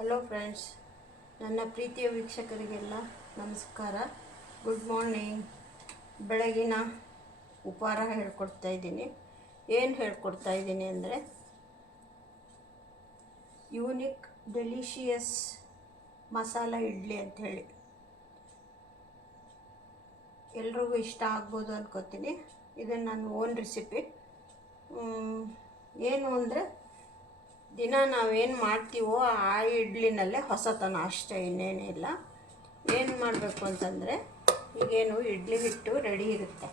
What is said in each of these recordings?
Hello friends, ನನ್ನ ಪ್ರೀತಿಯ ವೀಕ್ಷಕರಿಗೆಲ್ಲ ನಮಸ್ಕಾರ. Good morning. ಬೆಳಗಿನ ಉಪಹಾರ ಹೇಳ್ಕೊಡ್ತಾ ಇದ್ದೀನಿ. ಏನು ಹೇಳ್ಕೊಡ್ತಾ ಇದ್ದೀನಿ ಅಂದರೆ ಯೂನಿಕ್ ಡೆಲಿಷಿಯಸ್ ಮಸಾಲ ಇಡ್ಲಿ ಅಂಥೇಳಿ. ಎಲ್ರಿಗೂ ಇಷ್ಟ ಆಗ್ಬೋದು ಅನ್ಕೋತೀನಿ. ಇದನ್ನು ನನ್ನ ಓನ್ ರೆಸಿಪಿ. ಏನು ಅಂದರೆ ದಿನ ನಾವೇನು ಮಾಡ್ತೀವೋ ಆ ಇಡ್ಲಿನಲ್ಲೇ ಹೊಸತನ ಅಷ್ಟೇ, ಇನ್ನೇನಿಲ್ಲ. ಏನು ಮಾಡಬೇಕು ಅಂತಂದರೆ, ಈಗೇನು ಇಡ್ಲಿ ಹಿಟ್ಟು ರೆಡಿ ಇರುತ್ತೆ.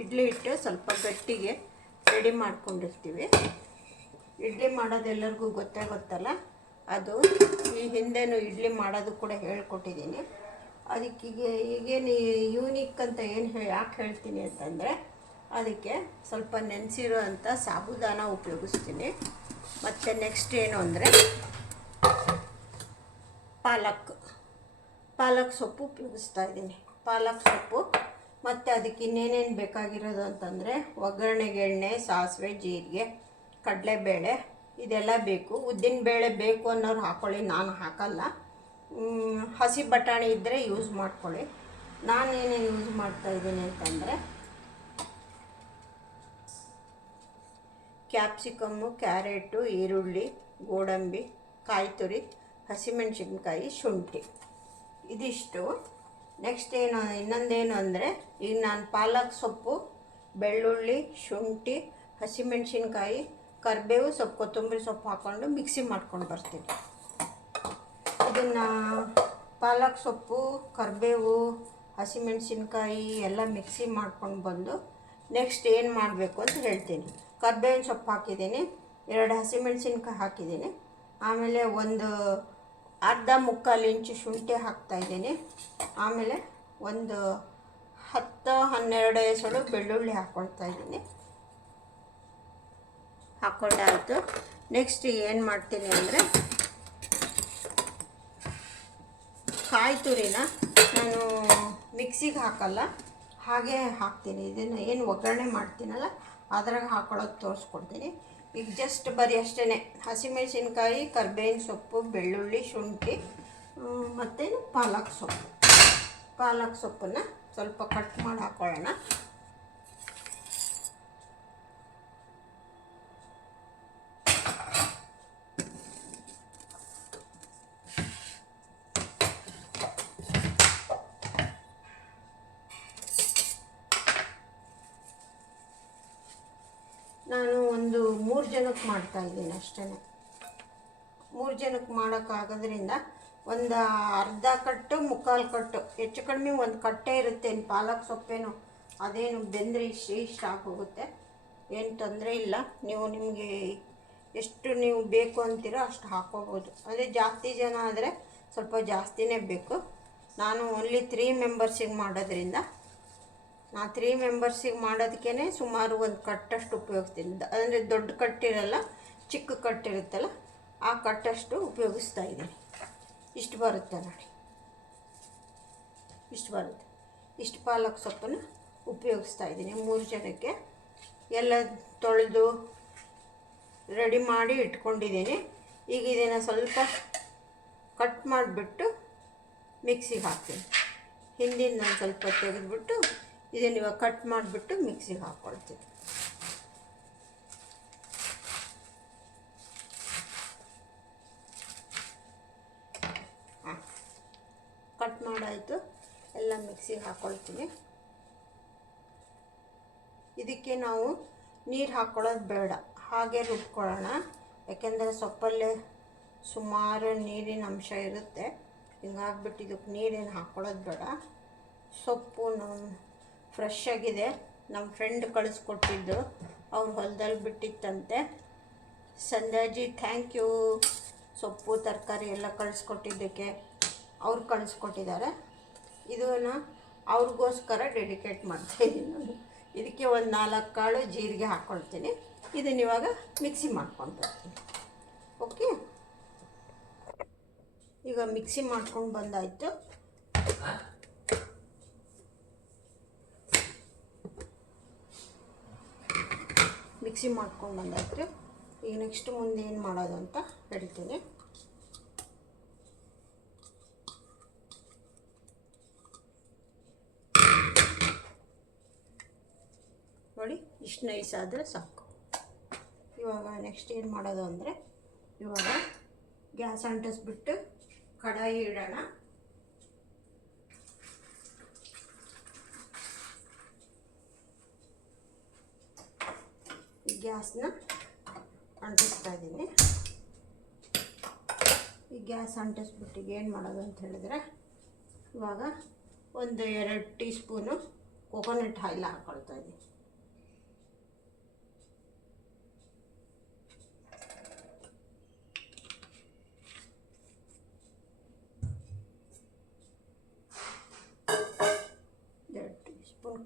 ಇಡ್ಲಿ ಹಿಟ್ಟು ಸ್ವಲ್ಪ ಗಟ್ಟಿಗೆ ರೆಡಿ ಮಾಡ್ಕೊಂಡಿರ್ತೀವಿ. ಇಡ್ಲಿ ಮಾಡೋದೆಲ್ಲರಿಗೂ ಗೊತ್ತಲ್ಲ. ಅದು ಈ ಹಿಂದೆನೂ ಇಡ್ಲಿ ಮಾಡೋದು ಕೂಡ ಹೇಳ್ಕೊಟ್ಟಿದ್ದೀನಿ. ಅದಕ್ಕೀಗ ಈಗೇನು ಯೂನಿಕ್ ಅಂತ ಯಾಕೆ ಹೇಳ್ತೀನಿ ಅಂತಂದರೆ, ಅದಕ್ಕೆ ಸ್ವಲ್ಪ ನೆನೆಸಿರೋ ಅಂಥ ಸಾಬುದಾನ ಉಪಯೋಗಿಸ್ತೀನಿ. ಮತ್ತು ನೆಕ್ಸ್ಟ್ ಏನು ಅಂದರೆ ಪಾಲಕ್ ಸೊಪ್ಪು ಉಪಯೋಗಿಸ್ತಾ ಇದ್ದೀನಿ. ಪಾಲಕ್ ಸೊಪ್ಪು ಮತ್ತು ಅದಕ್ಕೆ ಇನ್ನೇನೇನು ಬೇಕಾಗಿರೋದು ಅಂತಂದರೆ ಒಗ್ಗರಣೆಗೆ ಎಣ್ಣೆ, ಸಾಸಿವೆ, ಜೀರಿಗೆ, ಕಡಲೆಬೇಳೆ ಇದೆಲ್ಲ ಬೇಕು. ಉದ್ದಿನಬೇಳೆ ಬೇಕು ಅನ್ನೋರು ಹಾಕ್ಕೊಳ್ಳಿ, ನಾನು ಹಾಕಲ್ಲ. ಹಸಿ ಬಟಾಣಿ ಇದ್ದರೆ ಯೂಸ್ ಮಾಡ್ಕೊಳ್ಳಿ. ನಾನೇನೇನು ಯೂಸ್ ಮಾಡ್ತಾಯಿದ್ದೀನಿ ಅಂತಂದರೆ ಕ್ಯಾಪ್ಸಿಕಮ್ಮು, ಕ್ಯಾರೆಟು, ಈರುಳ್ಳಿ, ಗೋಡಂಬಿ, ಕಾಯಿ ತುರಿ, ಹಸಿಮೆಣಸಿನ್ಕಾಯಿ, ಶುಂಠಿ ಇದಿಷ್ಟು. ನೆಕ್ಸ್ಟ್ ಇನ್ನೊಂದೇನು ಅಂದರೆ, ಈಗ ನಾನು ಪಾಲಕ್ ಸೊಪ್ಪು, ಬೆಳ್ಳುಳ್ಳಿ, ಶುಂಠಿ, ಹಸಿಮೆಣಸಿನ್ಕಾಯಿ, ಕರಿಬೇವು ಸೊಪ್ಪು, ಕೊತ್ತಂಬರಿ ಸೊಪ್ಪು ಹಾಕ್ಕೊಂಡು ಮಿಕ್ಸಿ ಮಾಡ್ಕೊಂಡು ಬರ್ತೀನಿ. ಇದನ್ನು ಪಾಲಕ್ ಸೊಪ್ಪು, ಕರಿಬೇವು, ಹಸಿಮೆಣಸಿನ್ಕಾಯಿ ಎಲ್ಲ ಮಿಕ್ಸಿ ಮಾಡ್ಕೊಂಡು ಬಂದು ನೆಕ್ಸ್ಟ್ ಏನು ಮಾಡಬೇಕು ಅಂತ ಹೇಳ್ತೀನಿ. ಕರಿಬೇವಿನ ಸೊಪ್ಪು ಹಾಕಿದ್ದೀನಿ, 2 ಹಸಿಮೆಣಸಿನ್ಕಾಯಿ ಹಾಕಿದ್ದೀನಿ, ಆಮೇಲೆ ಒಂದು ಅರ್ಧ ಮುಕ್ಕಾಲು ಇಂಚು ಶುಂಠಿ ಹಾಕ್ತಾಯಿದ್ದೀನಿ, ಆಮೇಲೆ ಒಂದು 10-12 ಎಸಳು ಬೆಳ್ಳುಳ್ಳಿ ಹಾಕ್ಕೊಳ್ತಾಯಿದ್ದೀನಿ. ಹಾಕ್ಕೊಂಡಾಯಿತು. ನೆಕ್ಸ್ಟ್ ಏನು ಮಾಡ್ತೀನಿ ಅಂದರೆ, ಕಾಯಿ ತುರಿನ ನಾನು ಮಿಕ್ಸಿಗೆ ಹಾಕಲ್ಲ, ಹಾಗೇ ಹಾಕ್ತೀನಿ. ಇದನ್ನು ಏನು ಒಗ್ಗರಣೆ ಮಾಡ್ತೀನಲ್ಲ ಅದ್ರಾಗ ಹಾಕೊಳ್ಳೋದು ತೋರಿಸ್ಕೊಡ್ತೀನಿ. ಈಗ ಜಸ್ಟ್ ಬರೀ ಅಷ್ಟೇ ಹಸಿಮೆಣಸಿನ್ಕಾಯಿ, ಕರಿಬೇವಿನ ಸೊಪ್ಪು, ಬೆಳ್ಳುಳ್ಳಿ, ಶುಂಠಿ ಮತ್ತು ಪಾಲಕ್ ಸೊಪ್ಪನ್ನು ಸ್ವಲ್ಪ ಕಟ್ ಮಾಡಿ ಹಾಕ್ಕೊಳ್ಳೋಣ. ನಾನು ಒಂದು 3 ಜನಕ್ಕೆ ಮಾಡ್ತಾಯಿದ್ದೀನಿ ಅಷ್ಟೇ. 3 ಜನಕ್ಕೆ ಮಾಡೋಕ್ಕಾಗೋದ್ರಿಂದ ಒಂದು ಅರ್ಧ ಕಟ್ಟು, ಮುಕ್ಕಾಲು ಕಟ್ಟು, ಹೆಚ್ಚು ಕಡಿಮೆ ಒಂದು ಕಟ್ಟೆ ಇರುತ್ತೆ. ಪಾಲಕ್ ಸೊಪ್ಪೇನು ಅದೇನು ಬೆಂದರೆ ಇಷ್ಟ ಆಗೋಗುತ್ತೆ, ಏನು ತೊಂದರೆ ಇಲ್ಲ. ನಿಮಗೆ ಎಷ್ಟು ನೀವು ಬೇಕು ಅಂತೀರೋ ಅಷ್ಟು ಹಾಕ್ಕೋಬೋದು. ಅದೇ ಜಾಸ್ತಿ ಜನ ಆದರೆ ಸ್ವಲ್ಪ ಜಾಸ್ತಿನೇ ಬೇಕು. ನಾನು ಓನ್ಲಿ 3 ಮೆಂಬರ್ಸಿಗೆ ಮಾಡೋದ್ರಿಂದ ನಾ 3 ಮೆಂಬರ್ಸಿಗೆ ಮಾಡೋದಕ್ಕೇ ಸುಮಾರು ಒಂದು ಕಟ್ಟಷ್ಟು ಉಪಯೋಗಿಸ್ತೀನಿ. ಅಂದರೆ ದೊಡ್ಡ ಕಟ್ಟಿರಲ್ಲ, ಚಿಕ್ಕ ಕಟ್ಟಿರುತ್ತಲ್ಲ, ಆ ಕಟ್ಟಷ್ಟು ಉಪಯೋಗಿಸ್ತಾ ಇದ್ದೀನಿ. ಇಷ್ಟು ಬರುತ್ತೆ ನೋಡಿ, ಇಷ್ಟು ಬರುತ್ತೆ. ಇಷ್ಟು ಪಾಲಕ್ ಸೊಪ್ಪನ್ನು ಉಪಯೋಗಿಸ್ತಾ ಇದ್ದೀನಿ 3 ಜನಕ್ಕೆ. ಎಲ್ಲ ತೊಳೆದು ರೆಡಿ ಮಾಡಿ ಇಟ್ಕೊಂಡಿದ್ದೀನಿ. ಈಗ ಇದನ್ನು ಸ್ವಲ್ಪ ಕಟ್ ಮಾಡಿಬಿಟ್ಟು ಮಿಕ್ಸಿಗೆ ಹಾಕ್ತೀನಿ. ಹಿಂದಿನ ಒಂದು ಸ್ವಲ್ಪ ತೆಗೆದುಬಿಟ್ಟು ಇದನ್ನು ಇವಾಗ ಕಟ್ ಮಾಡಿಬಿಟ್ಟು ಮಿಕ್ಸಿಗೆ ಹಾಕ್ಕೊಳ್ತೀನಿ. ಕಟ್ ಮಾಡಾಯಿತು, ಎಲ್ಲ ಮಿಕ್ಸಿಗೆ ಹಾಕ್ಕೊಳ್ತೀನಿ. ಇದಕ್ಕೆ ನಾವು ನೀರು ಹಾಕ್ಕೊಳ್ಳೋದು ಬೇಡ, ಹಾಗೆ ರುಬ್ಕೊಳ್ಳೋಣ. ಯಾಕೆಂದರೆ ಸೊಪ್ಪಲ್ಲೇ ಸುಮಾರು ನೀರಿನ ಅಂಶ ಇರುತ್ತೆ. ಹಿಂಗಾಗ್ಬಿಟ್ಟು ಇದಕ್ಕೆ ನೀರೇನು ಹಾಕ್ಕೊಳ್ಳೋದು ಬೇಡ. ಸೊಪ್ಪು ಫ್ರೆಶ್ ಆಗಿದೆ. ನಮ್ಮ ಫ್ರೆಂಡ್ ಕಳಿಸ್ಕೊಟ್ಟಿದ್ದು, ಅವ್ರು ಹೊಲದಲ್ಲಿ ಬಿಟ್ಟಿತ್ತಂತೆ. ಸಂಧ್ಯಾಜಿ ಥ್ಯಾಂಕ್ ಯು. ಸೊಪ್ಪು ತರಕಾರಿ ಎಲ್ಲ ಕಳಿಸ್ಕೊಟ್ಟಿದ್ದಕ್ಕೆ ಅವ್ರು ಕಳಿಸ್ಕೊಟ್ಟಿದ್ದಾರೆ. ಇದನ್ನು ಅವ್ರಿಗೋಸ್ಕರ ಡೆಡಿಕೇಟ್ ಮಾಡ್ತಾಯಿದ್ದೀನಿ ನಾನು. ಇದಕ್ಕೆ ಒಂದು 4 ಕಾಳು ಜೀರಿಗೆ ಹಾಕ್ಕೊಳ್ತೀನಿ. ಇದನ್ನು ಇವಾಗ ಮಿಕ್ಸಿ ಮಾಡ್ಕೊಂಡು ಬರ್ತೀನಿ. ಓಕೆ, ಈಗ ಮಿಕ್ಸಿ ಮಾಡ್ಕೊಂಡು ಬಂದಾಯಿತು. ಮಿಕ್ಸಿ ಮಾಡ್ಕೊಂಡು ಬಂದಾಯ್ತು. ಈಗ ನೆಕ್ಸ್ಟ್ ಮುಂದೆ ಏನು ಮಾಡೋದು ಅಂತ ಹೇಳ್ತೀನಿ. ನೋಡಿ, ಇಷ್ಟು ನೈಸ್ ಆದರೆ ಸಾಕು. ಇವಾಗ ನೆಕ್ಸ್ಟ್ ಏನು ಮಾಡೋದು ಅಂದರೆ, ಇವಾಗ ಗ್ಯಾಸ್ ಅಂಟಿಸ್ಬಿಟ್ಟು ಕಡಾಯಿ ಇಡೋಣ. ಗ್ಯಾಸ್ನ ಅಂಟಿಸ್ತಾ ಇದ್ದೀನಿ. ಈ ಗ್ಯಾಸ್ ಅಂಟಿಸ್ಬಿಟ್ಟು ಏನು ಮಾಡೋದು ಅಂತ ಹೇಳಿದ್ರೆ, ಇವಾಗ ಒಂದು 2 ಟೀ ಸ್ಪೂನು ಕೊಕೊನಟ್ ಆಯಿಲ್ ಹಾಕ್ಕೊಳ್ತಾ ಇದ್ದೀನಿ.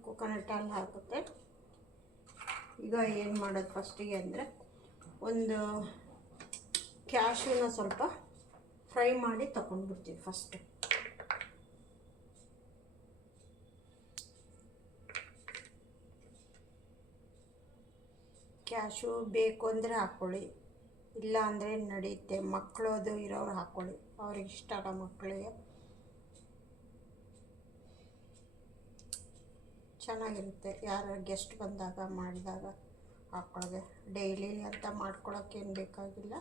ಕೊಕೊನಟ್ ಆಯಿಲ್ ಹಾಕುತ್ತೆ. ಈಗ ಏನು ಮಾಡೋದು ಫಸ್ಟಿಗೆ ಅಂದರೆ, ಒಂದು ಕ್ಯಾಶ್ಯೂನ ಸ್ವಲ್ಪ ಫ್ರೈ ಮಾಡಿ ತಗೊಂಡ್ಬಿಡ್ತೀವಿ ಫಸ್ಟ್. ಕ್ಯಾಶ್ಯೂ ಬೇಕು ಅಂದರೆ ಹಾಕ್ಕೊಳ್ಳಿ, ಇಲ್ಲ ಅಂದರೆ ನಡೆಯುತ್ತೆ. ಮಕ್ಕಳು ಅದು ಇರೋರು ಹಾಕ್ಕೊಳ್ಳಿ, ಅವ್ರಿಗೆ ಇಷ್ಟ ಅಲ್ಲ ಮಕ್ಕಳಿಗೆ. ಚೆನ್ನಾಗಿರುತ್ತೆ, ಯಾರು ಗೆಸ್ಟ್ ಬಂದಾಗ ಮಾಡಿದಾಗ ಹಾಕ್ಕೊಳ್ಳೋದೆ. ಡೈಲಿ ಅಂತ ಮಾಡ್ಕೊಳೋಕ್ಕೇನು ಬೇಕಾಗಿಲ್ಲ.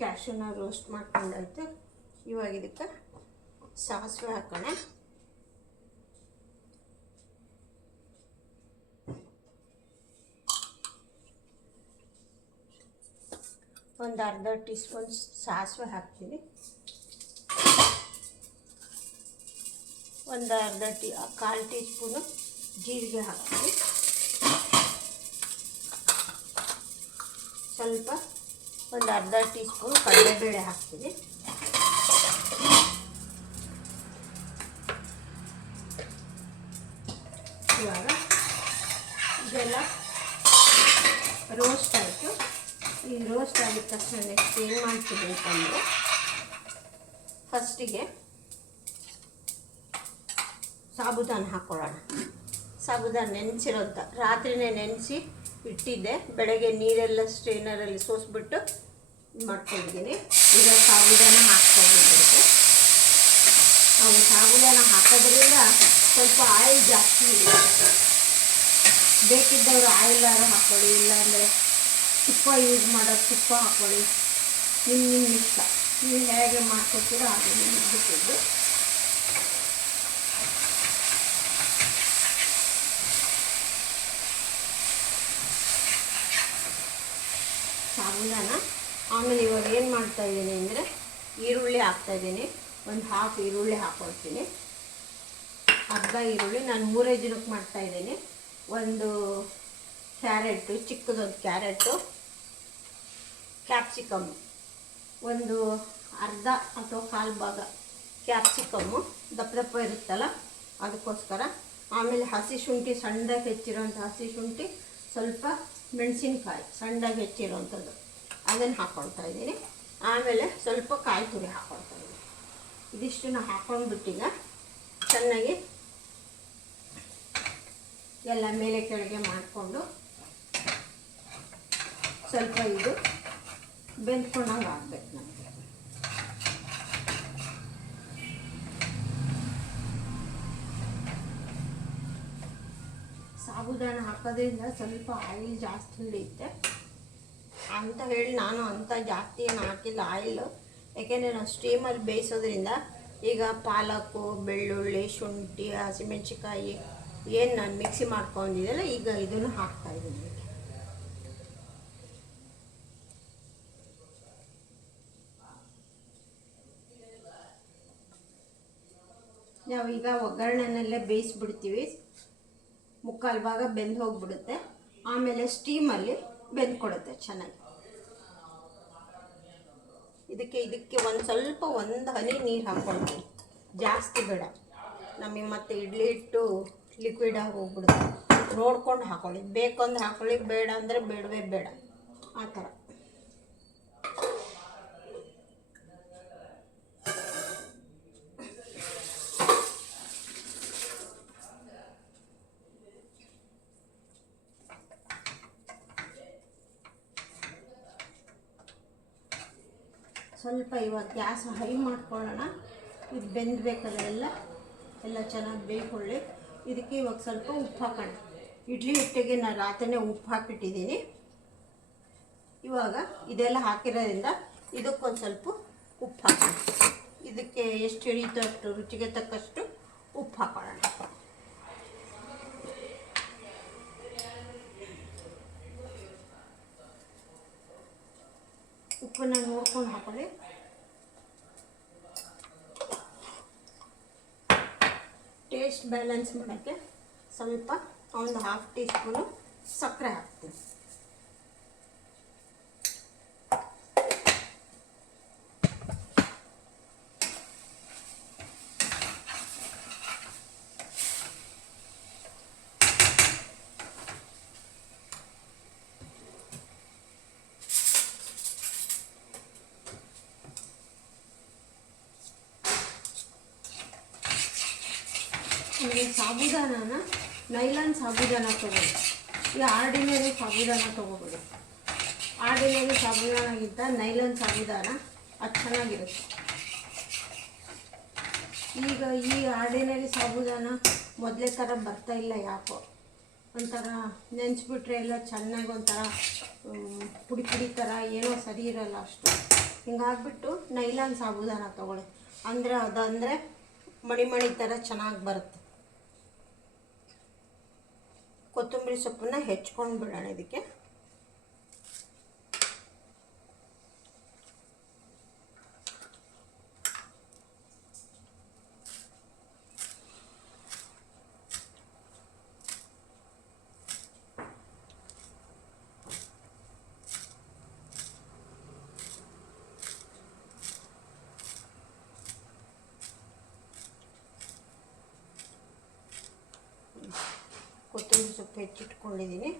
ಕ್ಯಾಶ್ಯೂನ ರೋಸ್ಟ್ ಮಾಡ್ಕೊಂಡಾಯ್ತು. ಇವಾಗ ಇದಕ್ಕೆ ಸಾಸಿವೆ ಹಾಕೋಣ. ಒಂದು ಅರ್ಧ ಟೀ ಸ್ಪೂನ್ ಸಾಸಿವೆ ಹಾಕ್ತೀನಿ. ಒಂದು ಕಾಲು ಟೀ ಸ್ಪೂನು ಜೀರಿಗೆ ಹಾಕ್ತೀನಿ. ಸ್ವಲ್ಪ ಒಂದು ಅರ್ಧ ಟೀ ಸ್ಪೂನ್ ಕಡಲೆಬೇಳೆ ಹಾಕ್ತೀನಿ. ಇವಾಗ ಇದೆಲ್ಲ ರೋಸ್ಟ್ ಆಯಿತು. ಈ ರೋಸ್ಟ್ ಆಗಿದ ತಕ್ಷಣ ನೆಕ್ಸ್ಟ್ ಏನು ಮಾಡ್ತೀನಿ ಅಂತಂದರೆ, ಫಸ್ಟಿಗೆ ಸಾಬುದಾನ ಹಾಕ್ಕೊಳ್ಳೋಣ. ಸಾಬುದಾನ ನೆನೆಸಿರೋಂಥ ರಾತ್ರಿನೇ ನೆನೆಸಿ ಇಟ್ಟಿದ್ದೆ, ಬೆಳಗ್ಗೆ ನೀರೆಲ್ಲ ಸ್ಟ್ರೈನರಲ್ಲಿ ಸೋಸ್ಬಿಟ್ಟು ಮಾಡ್ಕೊಂಡಿದ್ದೀನಿ. ಈಗ ಸಾಬುದಾನ ಹಾಕ್ಕೊಂಡಿದ್ದಕ್ಕೆ, ನಾವು ಸಾಬುದಾನ ಹಾಕೋದ್ರಿಂದ ಸ್ವಲ್ಪ ಆಯಿಲ್ ಜಾಸ್ತಿ ಇರುತ್ತೆ. ಬೇಕಿದ್ದವರು ಆಯಿಲಾರು ಹಾಕ್ಕೊಳ್ಳಿ, ಇಲ್ಲಾಂದರೆ ತುಪ್ಪ ಯೂಸ್ ಮಾಡೋದು ತುಪ್ಪ ಹಾಕ್ಕೊಳ್ಳಿ, ನಿಮ್ಮ ಇಷ್ಟ. ನೀವು ಹೇಗೆ ಮಾಡ್ಕೊತೀರೋ ಹಾಗೆ ನಿಮಗೆ ಬಿಟ್ಟಿದ್ದು. ಸಾಬುದಾನ ಆಮೇಲೆ ಇವಾಗ ಏನು ಮಾಡ್ತಾಯಿದ್ದೀನಿ ಅಂದರೆ, ಈರುಳ್ಳಿ ಹಾಕ್ತಾಯಿದ್ದೀನಿ. ಒಂದು ಹಾಫ್ ಈರುಳ್ಳಿ ಹಾಕ್ಕೊಳ್ತೀನಿ. ಅರ್ಧ ಈರುಳ್ಳಿ ನಾನು 3-5 ಜನಕ್ಕೆ ಮಾಡ್ತಾಯಿದ್ದೀನಿ. ಒಂದು ಕ್ಯಾರೆಟು, ಚಿಕ್ಕದೊಂದು ಕ್ಯಾರೆಟು, ಕ್ಯಾಪ್ಸಿಕಮ್ಮು ಒಂದು ಅರ್ಧ ಅಥವಾ ಕಾಲು ಭಾಗ ಕ್ಯಾಪ್ಸಿಕಮ್ಮು ದಪ್ಪ ದಪ್ಪ ಇರುತ್ತಲ್ಲ ಅದಕ್ಕೋಸ್ಕರ. ಆಮೇಲೆ ಹಸಿ ಶುಂಠಿ, ಸಣ್ಣದಾಗಿ ಹೆಚ್ಚಿರೋಂಥ ಹಸಿ ಶುಂಠಿ, ಸ್ವಲ್ಪ ಮೆಣಸಿನ್ಕಾಯಿ ಸಣ್ಣದಾಗಿ ಹೆಚ್ಚಿರೋವಂಥದ್ದು ಅದನ್ನು ಹಾಕ್ಕೊಳ್ತಾ ಇದ್ದೀನಿ. ಆಮೇಲೆ ಸ್ವಲ್ಪ ಕಾಯಿ ತುರಿ ಹಾಕ್ಕೊಳ್ತಾ ಇದ್ದೀನಿ. ಇದಿಷ್ಟನ್ನು ಹಾಕ್ಕೊಂಡ್ಬಿಟ್ಟೀಗ ಚೆನ್ನಾಗಿ ಎಲ್ಲ ಮೇಲೆ ಕೆಳಗೆ ಮಾಡಿಕೊಂಡು ಸ್ವಲ್ಪ ಇದು ಬೆಂದ್ಕೊಂಡಂಗೆ ಆಗಬೇಕು ನಮಗೆ. ಸಾಬುದಾನ ಹಾಕೋದ್ರಿಂದ ಸ್ವಲ್ಪ ಆಯಿಲ್ ಜಾಸ್ತಿ ಹಿಡಿಯುತ್ತೆ ಅಂತ ಹೇಳಿ ನಾನು ಅಂಥ ಜಾಸ್ತಿ ಏನು ಹಾಕಿಲ್ಲ ಆಯಿಲು. ಯಾಕೆಂದರೆ ನಾವು ಸ್ಟೀಮಲ್ಲಿ ಬೇಯಿಸೋದ್ರಿಂದ ಈಗ ಪಾಲಕು, ಬೆಳ್ಳುಳ್ಳಿ, ಶುಂಠಿ, ಹಸಿಮೆಣ್ಸಿಕಾಯಿ ಏನು ನಾನು ಮಿಕ್ಸಿ ಮಾಡ್ಕೊಂಡಿದ್ದೆಲ್ಲ ಈಗ ಇದನ್ನು ಹಾಕ್ತಾಯಿದ್ದೀನಿ. ನಾವೀಗ ಒಗ್ಗರಣೆನಲ್ಲೇ ಬೇಯಿಸ್ಬಿಡ್ತೀವಿ, ಮುಕ್ಕಾಲು ಭಾಗ ಬೆಂದು ಹೋಗ್ಬಿಡುತ್ತೆ. ಆಮೇಲೆ ಸ್ಟೀಮಲ್ಲಿ ಬೆಂದ್ಕೊಡುತ್ತೆ ಚೆನ್ನಾಗಿ. ಇದಕ್ಕೆ ಒಂದು ಹನಿ ನೀರು ಹಾಕ್ಕೊಳ್ತೀವಿ, ಜಾಸ್ತಿ ಬೇಡ. ನಮಗೆ ಮತ್ತೆ ಇಡ್ಲಿ ಹಿಟ್ಟು ಲಿಕ್ವಿಡ್ ಆಗಿ ಹೋಗ್ಬಿಡುತ್ತೆ. ನೋಡ್ಕೊಂಡು ಹಾಕೊಳ್ಳಿ, ಬೇಕು ಅಂದರೆ ಹಾಕೊಳ್ಳಿ, ಬೇಡ ಅಂದರೆ ಬೇಡವೇ ಬೇಡ, ಆ ಥರ. ಸ್ವಲ್ಪ ಇವಾಗ ಗ್ಯಾಸ್ ಹೈ ಮಾಡ್ಕೊಳ್ಳೋಣ. ಇದು ಬೆಂದಬೇಕಲ್ಲ, ಎಲ್ಲ ಚೆನ್ನಾಗಿ ಬೇಯ್ಕೊಳ್ಳಿ. ಇದಕ್ಕೆ ಇವಾಗ ಸ್ವಲ್ಪ ಉಪ್ಪು ಹಾಕೋಣ. ಇಡ್ಲಿ ಹಿಟ್ಟಿಗೆ ನಾನು ರಾತ್ರಿನೇ ಉಪ್ಪು ಹಾಕಿಟ್ಟಿದ್ದೀನಿ. ಇವಾಗ ಇದೆಲ್ಲ ಹಾಕಿರೋದ್ರಿಂದ ಇದಕ್ಕೊಂದು ಸ್ವಲ್ಪ ಉಪ್ಪು ಹಾಕೋಣ. ಇದಕ್ಕೆ ಎಷ್ಟು ಹಿಡಿಯುತ್ತೋ ಅಷ್ಟು ರುಚಿಗೆ ತಕ್ಕಷ್ಟು ಉಪ್ಪು ಹಾಕೊಳ್ಳೋಣ. ಉಪ್ಪನ್ನು ನೋಡ್ಕೊಂಡು ಹಾಕೊಳ್ಳಿ. ಟೇಸ್ಟ್ ಬ್ಯಾಲೆನ್ಸ್ ಮಾಡೋಕ್ಕೆ ಸ್ವಲ್ಪ ಒಂದು 1/2 ಟೀ ಸ್ಪೂನು ಸಕ್ಕರೆ ಹಾಕ್ತೀನಿ. ಸಾಬುದಾನ ನೈಲಾನ್ ಸಾಬುದಾನ ತೊಗೊಳ್ಳಿ, ಈ ಆರ್ಡಿನರಿ ಸಾಬುದಾನ ತೊಗೋಬೇಡಿ. ಆರ್ಡಿನರಿ ಸಾಬುದಾನಗಿಂತ ನೈಲಾನ್ ಸಾಬುದಾನ ಅದು ಚೆನ್ನಾಗಿರುತ್ತೆ. ಈಗ ಈ ಆರ್ಡಿನರಿ ಸಾಬುದಾನ ಮೊದಲೇ ಥರ ಬರ್ತಾಯಿಲ್ಲ, ಯಾಕೋ ಒಂಥರ ನೆನೆಸ್ಬಿಟ್ರೆ ಎಲ್ಲ ಚೆನ್ನಾಗಿ ಒಂಥರ ಪುಡಿ ಪುಡಿ ಥರ ಏನೋ ಸರಿ ಇರೋಲ್ಲ ಅಷ್ಟು. ಹಿಂಗಾಗ್ಬಿಟ್ಟು ನೈಲಾನ್ ಸಾಬುದಾನ ತೊಗೊಳ್ಳಿ, ಅದಂದರೆ ಮಣಿ ಥರ ಚೆನ್ನಾಗಿ ಬರುತ್ತೆ. ಕೊತ್ತಂಬರಿ ಸೊಪ್ಪನ್ನ ಹೆಚ್ಕೊಂಡು ಬಿಡೋಣ ಇದಕ್ಕೆ. ಕೊತ್ತಂಬರಿ ಸೊಪ್ಪು ಹೆಚ್ಚಿಟ್ಕೊಂಡಿದ್ದೀನಿ.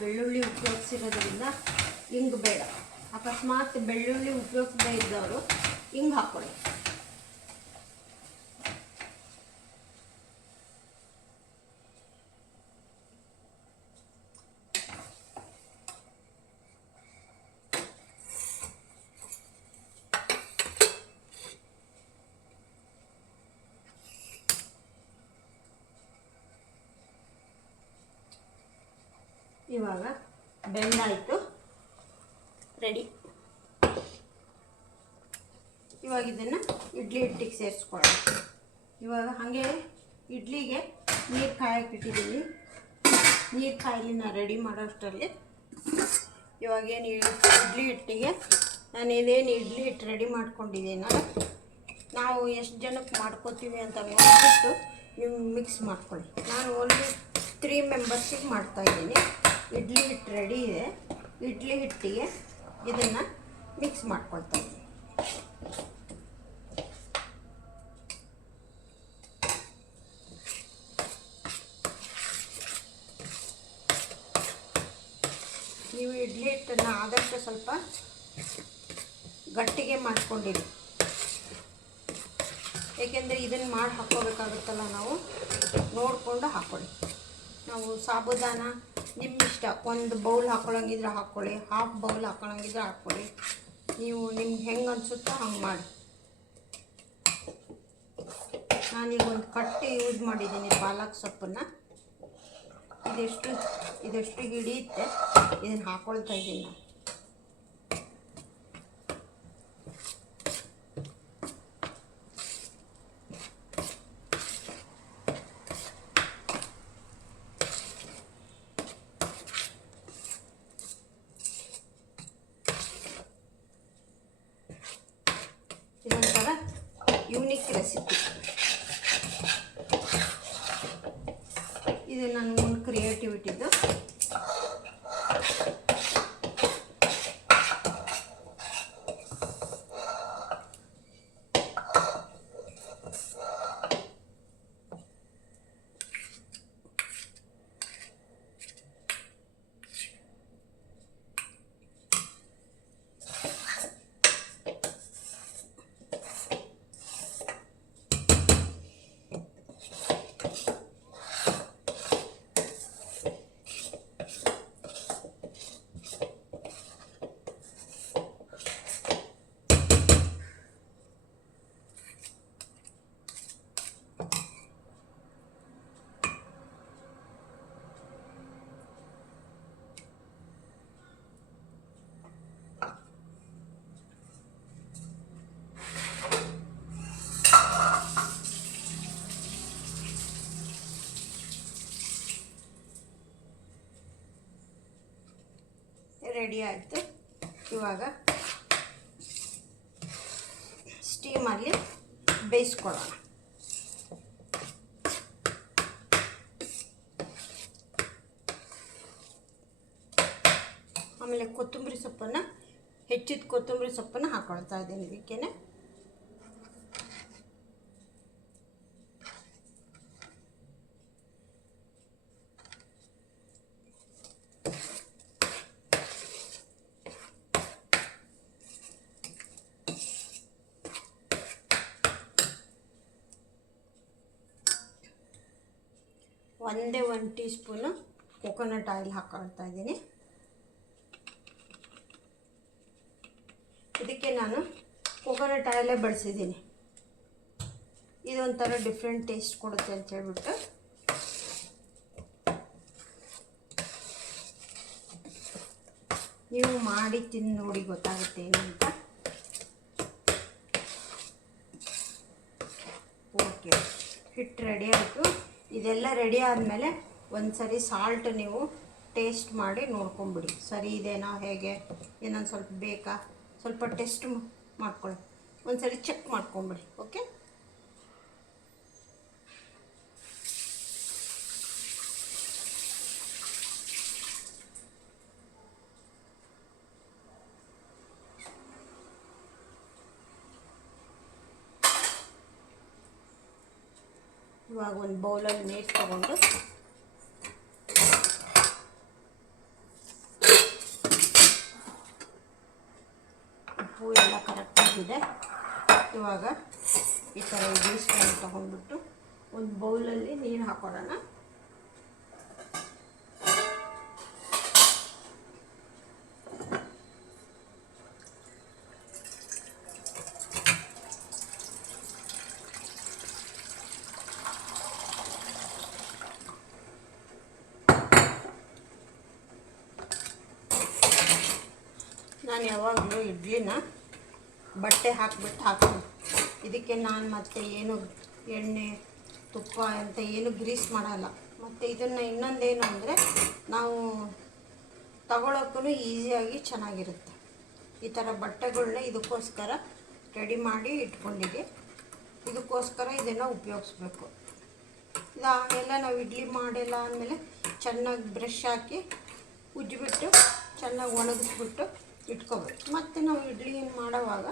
ಬೆಳ್ಳುಳ್ಳಿ ಉಪಯೋಗಿಸಿರೋದ್ರಿಂದ ಹಿಂಗೆ ಬೇಡ. ಅಕಸ್ಮಾತ್ ಬೆಳ್ಳುಳ್ಳಿ ಉಪಯೋಗಿಸದೇ ಇದ್ದವರು ಹಿಂಗೆ ಹಾಕ್ಕೊಳ್ಳಿ. ಇವಾಗ ಬೆಂದಾಯಿತು, ರೆಡಿ. ಇವಾಗ ಇದನ್ನು ಇಡ್ಲಿ ಹಿಟ್ಟಿಗೆ ಸೇರಿಸ್ಕೊಳ್ಳೋಣ. ಇವಾಗ ಹಾಗೆ ಇಡ್ಲಿಗೆ ನೀರು ಕಾಯಕ್ಕೆ ಇಟ್ಟಿದ್ದೀನಿ. ನೀರು ಕಾಯಿಲಿ ನಾನು ರೆಡಿ ಮಾಡೋಷ್ಟರಲ್ಲಿ ಇವಾಗೇನು ಇಡ್ಲಿ ಹಿಟ್ಟಿಗೆ ನಾನು ಇದೇನು ಇಡ್ಲಿ ಹಿಟ್ಟು ರೆಡಿ ಮಾಡ್ಕೊಂಡಿದ್ದೀನಲ್ಲ, ನಾವು ಎಷ್ಟು ಜನಕ್ಕೆ ಮಾಡ್ಕೋತೀವಿ ಅಂತ ನೋಡಿಬಿಟ್ಟು ನೀವು ಮಿಕ್ಸ್ ಮಾಡ್ಕೊಳ್ಳಿ. ನಾನು ಓನ್ಲಿ 3 ಮೆಂಬರ್ಸಿಗೆ ಮಾಡ್ತಾಯಿದ್ದೀನಿ. ಇಡ್ಲಿ ಹಿಟ್ಟು ರೆಡಿ ಇದೆ. ಇಡ್ಲಿ ಹಿಟ್ಟಿಗೆ ಇದನ್ನು ಮಿಕ್ಸ್ ಮಾಡ್ಕೊಳ್ತಾ ಇದ್ದೀನಿ. ನೀವು ಇಡ್ಲಿ ಹಿಟ್ಟನ್ನು ಆದಷ್ಟು ಸ್ವಲ್ಪ ಗಟ್ಟಿಗೆ ಮಾಡ್ಕೊಂಡಿರಿ, ಏಕೆಂದರೆ ಇದನ್ನು ಮಾಡಿ ಹಾಕ್ಕೋಬೇಕಾಗುತ್ತಲ್ಲ, ನಾವು ನೋಡಿಕೊಂಡು ಹಾಕ್ಕೊಳ್ಳಿ. ನಾವು ಸಾಬುದಾನ ನಿಮ್ಮಿಷ್ಟ, 1 ಬೌಲ್ ಹಾಕ್ಕೊಳ್ಳೋಂಗಿದ್ರೆ ಹಾಕ್ಕೊಳ್ಳಿ, ಹಾಫ್ ಬೌಲ್ ಹಾಕ್ಕೊಳ್ಳೋಂಗಿದ್ರೆ ಹಾಕ್ಕೊಳ್ಳಿ. ನೀವು ನಿಮ್ಗೆ ಹೆಂಗೆ ಅನಿಸುತ್ತೋ ಹಂಗೆ ಮಾಡಿ. ನಾನೀಗ ಒಂದು ಕಟ್ಟು ಯೂಸ್ ಮಾಡಿದ್ದೀನಿ ಪಾಲಕ್ ಸೊಪ್ಪನ್ನು. ಇದೆಷ್ಟು ಹಿಡಿಯುತ್ತೆ ಇದನ್ನು ಹಾಕ್ಕೊಳ್ತಾ ಇದ್ದೀನಿ ನಾನು. ಇದೊಂಥರ ಯೂನಿಕ್ ರೆಸಿಪಿ. ಇದು ನನ್ನ ಒಂದು ಕ್ರಿಯೇಟಿವಿಟಿದು. ರೆಡಿ ಆಯಿತು. ಇವಾಗ ಸ್ಟೀಮಲ್ಲಿ ಬೇಯಿಸ್ಕೊಳ್ಳೋಣ. ಆಮೇಲೆ ಕೊತ್ತಂಬರಿ ಸೊಪ್ಪನ್ನು, ಹೆಚ್ಚಿದ ಕೊತ್ತಂಬರಿ ಸೊಪ್ಪನ್ನು ಹಾಕ್ಕೊಳ್ತಾ ಇದ್ದೀನಿ ಇದಕ್ಕೇನೆ. ಒಂದೇ 1 ಟೀ ಸ್ಪೂನು ಕೋಕೋನಟ್ ಆಯಿಲ್ ಹಾಕ್ಕೊಳ್ತಾ ಇದ್ದೀನಿ. ಇದಕ್ಕೆ ನಾನು ಕೋಕೋನಟ್ ಆಯಿಲೇ ಬಳಸಿದ್ದೀನಿ. ಇದೊಂಥರ ಡಿಫ್ರೆಂಟ್ ಟೇಸ್ಟ್ ಕೊಡುತ್ತೆ ಅಂತ ಹೇಳ್ಬಿಟ್ಟು. ನೀವು ಮಾಡಿ ತಿಂದು ನೋಡಿ ಗೊತ್ತಾಗುತ್ತೆ ಏನು ಅಂತ. ಓಕೆ, ಹಿಟ್ಟು ರೆಡಿ ಆಯಿತು. ಇದೆಲ್ಲ ರೆಡಿ ಆದಮೇಲೆ ಒಂದು ಸರಿ ಸಾಲ್ಟ್ ನೀವು ಟೇಸ್ಟ್ ಮಾಡಿ ನೋಡ್ಕೊಂಬಿಡಿ, ಸರಿ ಇದೆನಾ ಹೇಗೆ, ಏನೊಂದು ಸ್ವಲ್ಪ ಬೇಕಾ, ಸ್ವಲ್ಪ ಟೆಸ್ಟ್ ಮಾಡ್ಕೊಳ್ಳಿ, ಒಂದು ಸರಿ ಚೆಕ್ ಮಾಡ್ಕೊಂಬಿಡಿ. ಓಕೆ, ಇವಾಗ ಒಂದು ಬೌಲಲ್ಲಿ ನೀರು ತಗೊಂಡು ಉಪ್ಪು ಎಲ್ಲ ಕರೆಕ್ಟಾಗಿದೆ. ಇವಾಗ ಈ ಥರ ಇಡ್ಲಿ ಸ್ಪೂನ್ ತೊಗೊಂಡ್ಬಿಟ್ಟು ಒಂದು ಬೌಲಲ್ಲಿ ನೀರು ಹಾಕೊಳ್ಳೋಣ. ನಾನು ಯಾವಾಗಲೂ ಇಡ್ಲಿನ ಬಟ್ಟೆ ಹಾಕ್ಬಿಟ್ಟು ಹಾಕ್ತೀನಿ. ಇದಕ್ಕೆ ನಾನು ಮತ್ತೆ ಏನು ಎಣ್ಣೆ ತುಪ್ಪ ಅಂತ ಏನು ಗ್ರೀಸ್ ಮಾಡಲ್ಲ. ಮತ್ತು ಇದನ್ನು ಇನ್ನೊಂದೇನು ಅಂದರೆ ನಾವು ತಗೊಳ್ಳೋಕ್ಕೂ ಈಸಿಯಾಗಿ ಚೆನ್ನಾಗಿರುತ್ತೆ. ಈ ಥರ ಬಟ್ಟೆಗಳನ್ನ ಇದಕ್ಕೋಸ್ಕರ ರೆಡಿ ಮಾಡಿ ಇಟ್ಕೊಂಡಿದ್ದೆ. ಇದಕ್ಕೋಸ್ಕರ ಇದನ್ನು ಉಪಯೋಗಿಸ್ಬೇಕು. ಇದಾಗೆಲ್ಲ ನಾವು ಇಡ್ಲಿ ಮಾಡೆಲ್ಲ ಆದಮೇಲೆ ಚೆನ್ನಾಗಿ ಬ್ರಷ್ ಹಾಕಿ ಉಜ್ಜಿಬಿಟ್ಟು ಚೆನ್ನಾಗಿ ಒಣಗಿಸ್ಬಿಟ್ಟು ಇಟ್ಕೋಬೇಕು. ಮತ್ತು ನಾವು ಇಡ್ಲಿ ಮಾಡೋವಾಗ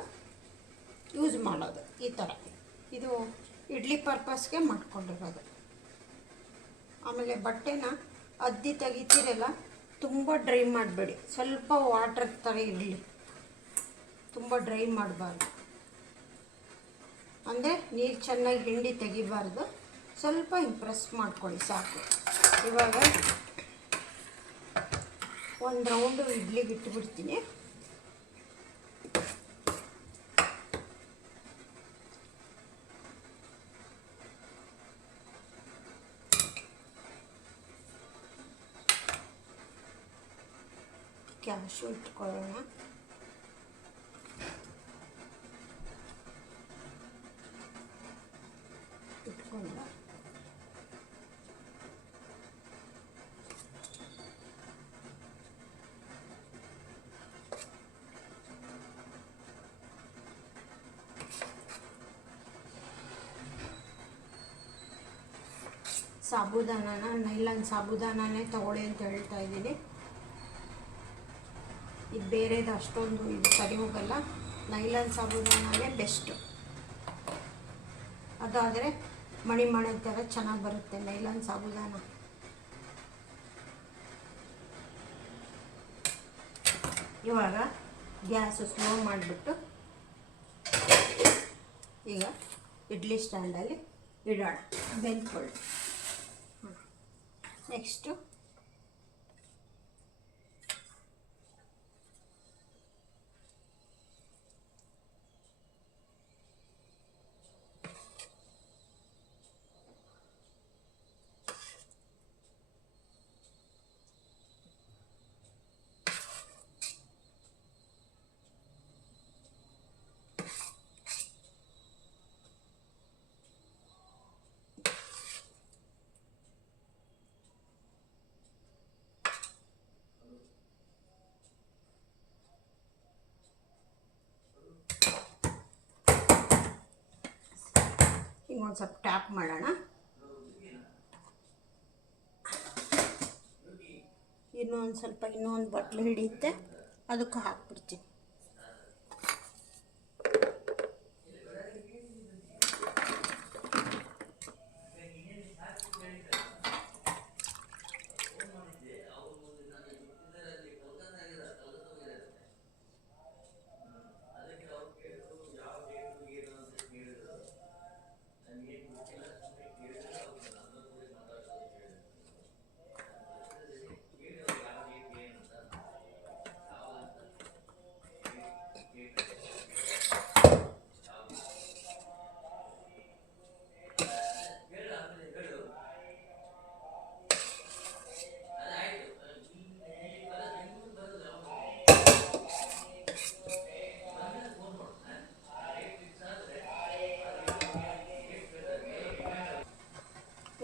ಯೂಸ್ ಮಾಡೋದು ಈ ಥರ. ಇದು ಇಡ್ಲಿ ಪರ್ಪಸ್ಗೆ ಮಾಡ್ಕೊಂಡಿರೋದು. ಆಮೇಲೆ ಬಟ್ಟೆನ ಅದ್ದಿ ತೆಗಿತೀರಲ್ಲ, ತುಂಬ ಡ್ರೈ ಮಾಡಬೇಡಿ, ಸ್ವಲ್ಪ ವಾಟರ್ ಥರ ಇರಲಿ, ತುಂಬ ಡ್ರೈ ಮಾಡಬಾರ್ದು. ಅಂದರೆ ನೀರು ಚೆನ್ನಾಗಿ ಹಿಂಡಿ ತೆಗಿಬಾರ್ದು, ಸ್ವಲ್ಪ ಇಂಪ್ರೆಸ್ ಮಾಡ್ಕೊಳ್ಳಿ ಸಾಕು. ಇವಾಗ ಒಂದು ರೌಂಡು ಇಡ್ಲಿಗೆ ಇಟ್ಬಿಡ್ತೀನಿ. ಕ್ಯಾಶು ಇಟ್ಕೊಳ್ಳೋಣ. ಇಟ್ಕೊಂಡು ಸಾಬುದಾನನ, ನೈಲಾನ್ ಸಾಬುದಾನನೇ ತಗೊಳ್ಳಿ ಅಂತ ಹೇಳ್ತಾ ಇದ್ದೀನಿ. ಇದು ಬೇರೆದು ಅಷ್ಟೊಂದು ಇದು ಸರಿ ಹೋಗಲ್ಲ. Nylon ಸಾಬುದಾನನೇ best. ಅದಾದರೆ ಮಣಿ ಥರ ಚೆನ್ನಾಗಿ ಬರುತ್ತೆ ನೈಲಾನ್ ಸಾಬುದಾನ. ಇವಾಗ ಗ್ಯಾಸು ಸ್ಲೋ ಮಾಡಿಬಿಟ್ಟು ಈಗ ಇಡ್ಲಿ ಸ್ಟ್ಯಾಂಡಲ್ಲಿ ಇಡೋಣ, ಬೆಂದ್ಕೊಳ್ಳಿ. ನೆಕ್ಸ್ಟು ಹಿಂಗೊಂದು ಸ್ವಲ್ಪ ಟ್ಯಾಪ್ ಮಾಡೋಣ. ಇನ್ನೊಂದು ಬಟ್ಲು ಹಿಡಿಯುತ್ತೆ, ಅದಕ್ಕೂ ಹಾಕ್ಬಿಡ್ತೀನಿ.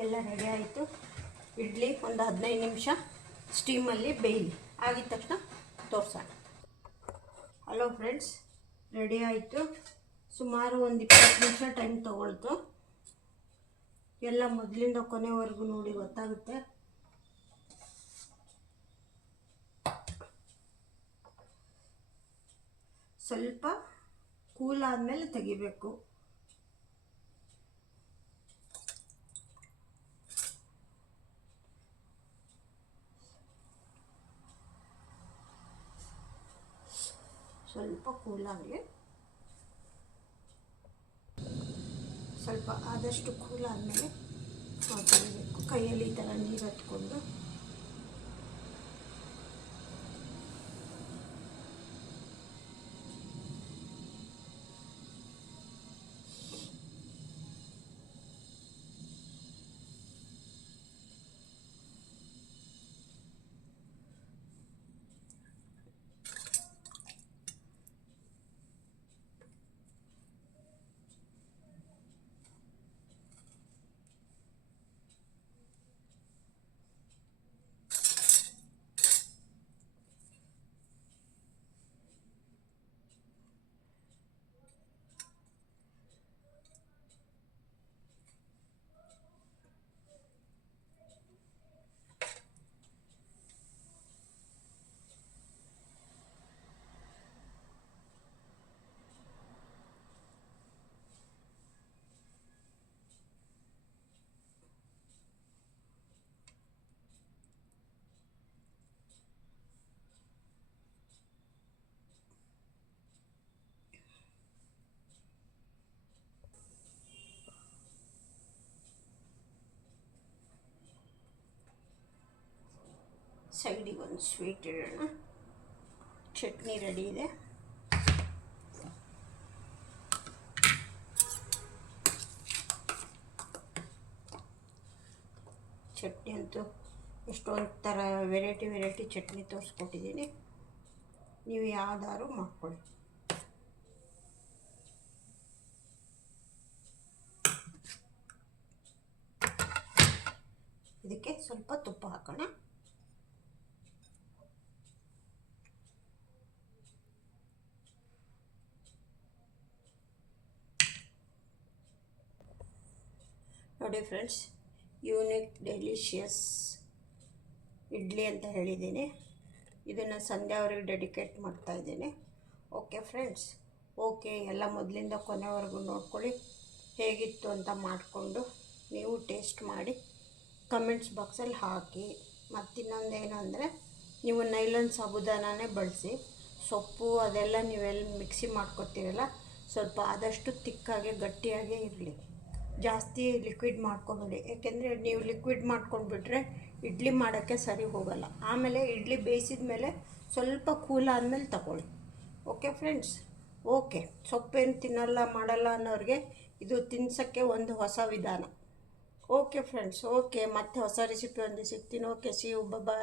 ಎಲ್ಲ ರೆಡಿ ಆಯಿತು. ಇಡ್ಲಿ ಒಂದು 15 ನಿಮಿಷ ಸ್ಟೀಮಲ್ಲಿ ಬೇಯಲಿ. ಆಗಿದ ತಕ್ಷಣ ತೋರಿಸೋಣ. ಹಲೋ ಫ್ರೆಂಡ್ಸ್, ರೆಡಿ ಆಯಿತು. ಸುಮಾರು ಒಂದು 20 ನಿಮಿಷ ಟೈಮ್ ತೊಗೊಳ್ತು. ಎಲ್ಲ ಮೊದಲಿಂದ ಕೊನೆವರೆಗೂ ನೋಡಿ ಗೊತ್ತಾಗುತ್ತೆ. ಸ್ವಲ್ಪ ಕೂಲ್ ಆದಮೇಲೆ ತೆಗಿಬೇಕು. ಸ್ವಲ್ಪ ಕೂಲಾಗಲಿ, ಸ್ವಲ್ಪ ಆದಷ್ಟು ಕೂಲಾದಮೇಲೆ ತೆಗಿಬೇಕು. ಕೈಯಲ್ಲಿ ಈ ಥರ ನೀರು ಹತ್ಕೊಂಡು ಸೈಡಿಗೆ ಒಂದು ಸ್ವೀಟ್ ಇಡೋಣ. ಚಟ್ನಿ ರೆಡಿ ಇದೆ. ಚಟ್ನಿ ಅಂತೂ ಎಷ್ಟೊಂದು ಥರ ವೆರೈಟಿ ಚಟ್ನಿ ತೋರಿಸ್ಕೊಟ್ಟಿದ್ದೀನಿ. ನೀವು ಯಾವ್ದಾದ್ರು ಮಾಡ್ಕೊಳ್ಳಿ. ಇದಕ್ಕೆ ಸ್ವಲ್ಪ ತುಪ್ಪ ಹಾಕೋಣ. ನೋಡಿ ಫ್ರೆಂಡ್ಸ್, ಯೂನಿಕ್ ಡೆಲಿಷಿಯಸ್ ಇಡ್ಲಿ ಅಂತ ಹೇಳಿದ್ದೀನಿ. ಇದನ್ನು ಸಂಧ್ಯಾ ಅವ್ರಿಗೆ ಡೆಡಿಕೇಟ್ ಮಾಡ್ತಾಯಿದ್ದೀನಿ. ಓಕೆ ಫ್ರೆಂಡ್ಸ್, ಓಕೆ, ಎಲ್ಲ ಮೊದಲಿಂದ ಕೊನೆವರೆಗೂ ನೋಡ್ಕೊಳ್ಳಿ. ಹೇಗಿತ್ತು ಅಂತ ಮಾಡಿಕೊಂಡು ನೀವು ಟೇಸ್ಟ್ ಮಾಡಿ ಕಮೆಂಟ್ಸ್ ಬಾಕ್ಸಲ್ಲಿ ಹಾಕಿ. ಮತ್ತಿನ್ನೊಂದೇನು ಅಂದರೆ, ನೀವು ನೈಲಾನ್ ಸಾಬುದಾನನೇ ಬಳಸಿ. ಸೊಪ್ಪು ಅದೆಲ್ಲ ನೀವೆಲ್ಲ ಮಿಕ್ಸಿ ಮಾಡ್ಕೊತೀರಲ್ಲ, ಸ್ವಲ್ಪ ಆದಷ್ಟು ತಿಕ್ಕಾಗೆ ಗಟ್ಟಿಯಾಗೇ ಇರಲಿ. ಜಾಸ್ತಿ ಲಿಕ್ವಿಡ್ ಮಾಡ್ಕೊಬೇಡಿ, ಏಕೆಂದರೆ ನೀವು ಲಿಕ್ವಿಡ್ ಮಾಡ್ಕೊಂಡ್ಬಿಟ್ರೆ ಇಡ್ಲಿ ಮಾಡೋಕ್ಕೆ ಸರಿ ಹೋಗಲ್ಲ. ಆಮೇಲೆ ಇಡ್ಲಿ ಬೇಯಿಸಿದ ಮೇಲೆ ಸ್ವಲ್ಪ ಕೂಲ್ ಆದಮೇಲೆ ತಗೊಳ್ಳಿ. Okay friends, okay. ಸೊಪ್ಪೇನು ತಿನ್ನಲ್ಲ ಮಾಡಲ್ಲ ಅನ್ನೋರಿಗೆ ಇದು ತಿನ್ಸೋಕ್ಕೆ ಒಂದು ಹೊಸ ವಿಧಾನ. ಓಕೆ ಫ್ರೆಂಡ್ಸ್, ಓಕೆ, ಮತ್ತೆ ಹೊಸ ರೆಸಿಪಿ ಒಂದು ಸಿಗ್ತೀನಿ. Okay, see you, bye.